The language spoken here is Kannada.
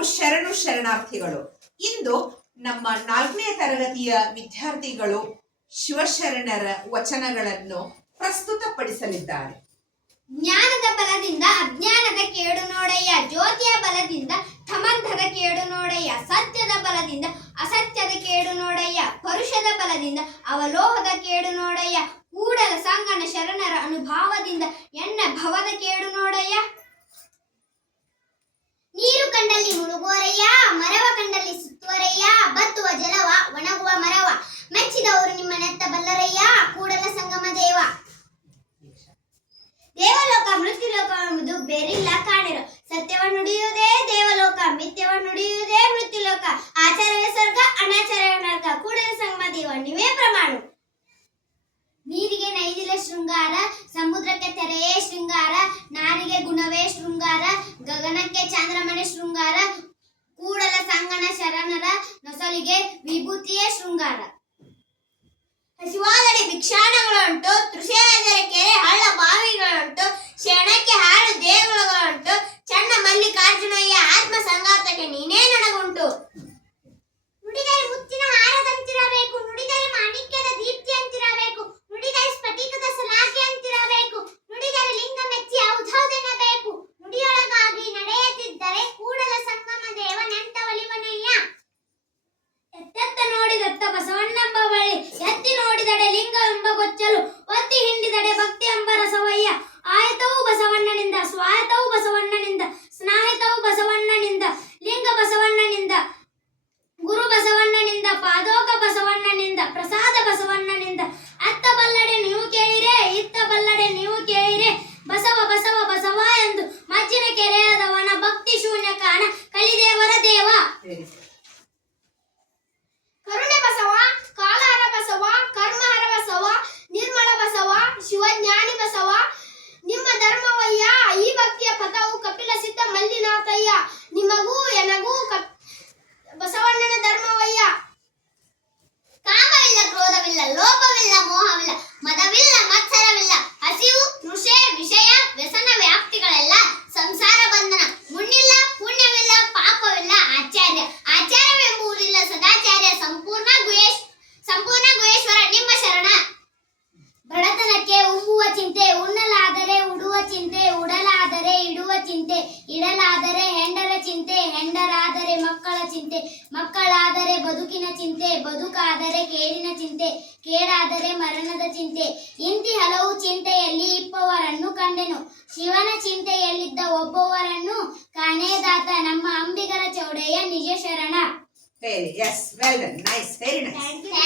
ಎಲ್ಲರಿಗೂ ಶರಣು ಶರಣಾರ್ಥಿಗಳು. ಇಂದು ನಮ್ಮ 4ನೇ ತರಗತಿಯ ವಿದ್ಯಾರ್ಥಿಗಳು ಶಿವಶರಣರ ವಚನಗಳನ್ನು ಪ್ರಸ್ತುತಪಡಿಸಲಿದ್ದಾರೆ. ಜ್ಞಾನದ ಬಲದಿಂದ ಅಜ್ಞಾನದ ಕೇಡು ನೋಡಯ್ಯ, ಜ್ಯೋತಿಯ ಬಲದಿಂದ ಧಮಂಧದ ಕೇಡು ನೋಡಯ್ಯ, ಸತ್ಯದ ಬಲದಿಂದ ಅಸತ್ಯದ ಕೇಡು ನೋಡಯ್ಯ, ಪರುಷದ ಬಲದಿಂದ ಅವಲೋಹದ ಕೇಡು ನೋಡಯ್ಯ, ಕೂಡಲ ಸಂಗನ ಶರಣರ ಅನುಭಾವದಿಂದ ಎನ್ನ ಭವದ ಕೇಡು ನೋಡಯ್ಯ. ನೀರು ಕಂಡಲ್ಲಿ ಮುಳುಗೋರಯ್ಯ, ಮರವ ಕಂಡಲ್ಲಿ ಸುತ್ತುವರಯ್ಯ, ಬತ್ತುವ ಜಲವ ಒಣಗುವ ಮರವ ಮೆಚ್ಚಿದವರು ನಿಮ್ಮ ನೆತ್ತ ಬಲ್ಲರಯ್ಯ, ಕೂಡಲ ಸಂಗಮ ದೇವ. ದೇವಲೋಕ ಮೃತ್ಯುಲೋಕ ಎಂಬುದು ಬೇರಿಲ್ಲ ಕಾಣಿರೋ, ಸತ್ಯವನ್ನು ನುಡಿಯುವುದೇ ದೇವಲೋಕ, ಮಿಥ್ಯವನ್ನು ನುಡಿಯುವುದೇ ಮೃತ್ಯುಲೋಕ, ಆಚಾರವೇ ಸ್ವರ್ಗ ಅನಾಚಾರವೇ ನರಕ, ಕೂಡಲ ಸಂಗಮ ದೇವ ನೀವೇ ಪ್ರಮಾಣ. ನೀರಿಗೆ ನೈದಿಲೆ ಶೃಂಗಾರ, ಸಮುದ್ರಕ್ಕೆ ತೆರೆಯೇ ಶೃಂಗಾರ, ನಾರಿಗೆ ಗುಣವೇ ಶೃಂಗಾರ, ಗಗನಕ್ಕೆ ಚಂದ್ರಮನೆ ಶೃಂಗಾರ, ಕೂಡಲ ಸಂಗನ ಶರಣರ ನೊಸಲಿಗೆ ವಿಭೂತಿಯೇ ಶೃಂಗಾರ. ಹಸಿವಾದರೆ ಭಿಕ್ಷಾಣಗಳುಂಟು, ತೃಷೆಯಾದರೆ ಕೆರೆ ಹಳ್ಳ ಬಾವಿಗಳುಂಟು, ಶರಣಕ್ಕೆ ಹಾಡು ದೇಗುಲಗಳುಂಟು, ಚನ್ನ ಮಲ್ಲಿಕಾರ್ಜುನಯ್ಯ ಆತ್ಮ ಸಂಗಾತಕ್ಕೆ ನೀನೇ ನನಗುಂಟು. ನುಡಿದರೆ ಮುತ್ತಿನ ಹಾರದಂತಿರಬೇಕು, ನುಡಿದರೆ ಮಾಣಿಕ್ಯದ ದೀಪ್ತಿ ಅಂತಿರಬೇಕು, ನುಡಿದರೆ ಸ್ಫಟಿಕದ ಸಲಾಕೆ ಅಂತಿರಬೇಕು, ನುಡಿದರೆ ಲಿಂಗ ಮೆಚ್ಚಿ ಔಧೌದೆನ್ನಬೇಕು, ನುಡಿಯೊಳಗಾಗಿ ನಡೆಯದಿದ್ದರೆ ಕೂಡಲ ಸಂಗಮ ದೇವ ನೆಂತ ಒಲಿವನಯ್ಯ. ಎತ್ತೆತ್ತ ನೋಡಿದತ್ತ ಬಸವಣ್ಣೆಂಬ ಬಳ್ಳಿ, ಎತ್ತಿ ನೋಡಿದಡೆ ಲಿಂಗವೆಂಬ ಗೊಚ್ಚಲು, ಒತ್ತಿ ಹಿಂಡಿದಡೆ ಭಕ್ತಿ ಎಂಬ ರಸವಯ್ಯ. ಆಯತವು ಬಸವಣ್ಣನಿಂದ, ಸ್ವಾಯತವು ಬಸವಣ್ಣನಿಂದ, ಸ್ನಾಹಿತವು ಬಸವಣ್ಣನಿಂದ, ಲಿಂಗ ಬಸವಣ್ಣನಿಂದ, ಗುರು ಬಸವಣ್ಣನಿಂದ, ಪಾದೋಕ ಬಸವಣ್ಣನಿಂದ, ಪ್ರಸಾದ ಬಸವಣ್ಣನಿಂದ. ಅತ್ತ ಬಲ್ಲಡೆ ನೀವು ಕೇಳಿರೆ, ಇತ್ತ ಬಲ್ಲಡೆ ನೀವು ಕೇಳಿರೆ, ಬಸವ ಬಸವ ಬಸವ ಎಂದು ಮಜ್ಜಿನ ಕೆರೆಯದವನ ಭಕ್ತಿ ಶೂನ್ಯ ಕಾಣ ಕಲಿದೇವರ ದೇವ. ಕರುಣೆ ಬಸವ, ಕಾಲಹರ ಬಸವ, ಕರ್ಮಹರ ಬಸವ, ನಿರ್ಮಲ ಬಸವ, ಶಿವಜ್ಞಾನಿ ಬಸವ ನಿಮ್ಮ ಧರ್ಮವಯ್ಯ. ಈ ಭಕ್ತಿಯ ಪಥವು ಕಪಿಲ ಸಿದ್ಧ ಮಲ್ಲಿನಾಥಯ್ಯ, ನಿಮಗೂ ಎನಗೂ ಬಸವಣ್ಣನ ಧರ್ಮವಯ್ಯ. ಕಾಮವಿಲ್ಲ, ಕ್ರೋಧವಿಲ್ಲ, ಲೋಭವಿಲ್ಲ, ಮೋಹವಿಲ್ಲ, ಮದವಿಲ್ಲ, ಮತ್ಸರವಿಲ್ಲ, ಹಸಿವು, ತೃಷೆ, ವಿಷಯ, ವ್ಯಸನ ವ್ಯಾಪ್ತಿಗಳೆಲ್ಲ ಸಂಸಾರ ಬಂಧನ. ಮುನ್ನಿಲ್ಲ, ಪುಣ್ಯವಿಲ್ಲ, ಪಾಪವಿಲ್ಲ, ಆಚಾರ್ಯ ಆಚಾರ್ಯವೆಂಬುವುದಿಲ್ಲ, ಸದಾಚಾರ್ಯ ಸಂಪೂರ್ಣ ಗುಹೇಶ್ವರ ನಿಮ್ಮ ಶರಣ. ಬಡತನಕ್ಕೆ ಉಂಬುವ ಚಿಂತೆ, ಉಣ್ಣಲಾದರೆ ಉಡುವ ಚಿಂತೆ, ಉಡಲಾದರೆ ಇಡುವ ಚಿಂತೆ, ಇಡಲಾದರೆ ಹೆಂಡರ ಚಿಂತೆ, ಹೆಂಡರಾದರೆ ಮಕ್ಕಳ ಚಿಂತೆ, ಮಕ್ಕಳಾದರೆ ಬದುಕಿನ ಚಿಂತೆ, ಬದುಕಾದರೆ ಕೇಡಿನ ಚಿಂತೆ, ಕೇಡಾದರೆ ಮರಣದ ಚಿಂತೆ. ಇಂತಿ ಹಲವು ಚಿಂತೆಯಲ್ಲಿ ಇಪ್ಪವರನ್ನು ಕಂಡೆನು, ಶಿವನ ಚಿಂತೆಯಲ್ಲಿದ್ದ ಒಬ್ಬವರನ್ನು ಕಾಣೇದಾತ ನಮ್ಮ ಅಂಬಿಗರ ಚೌಡೆಯ ನಿಜ ಶರಣ. Yes, well done, nice, very nice. Thank you.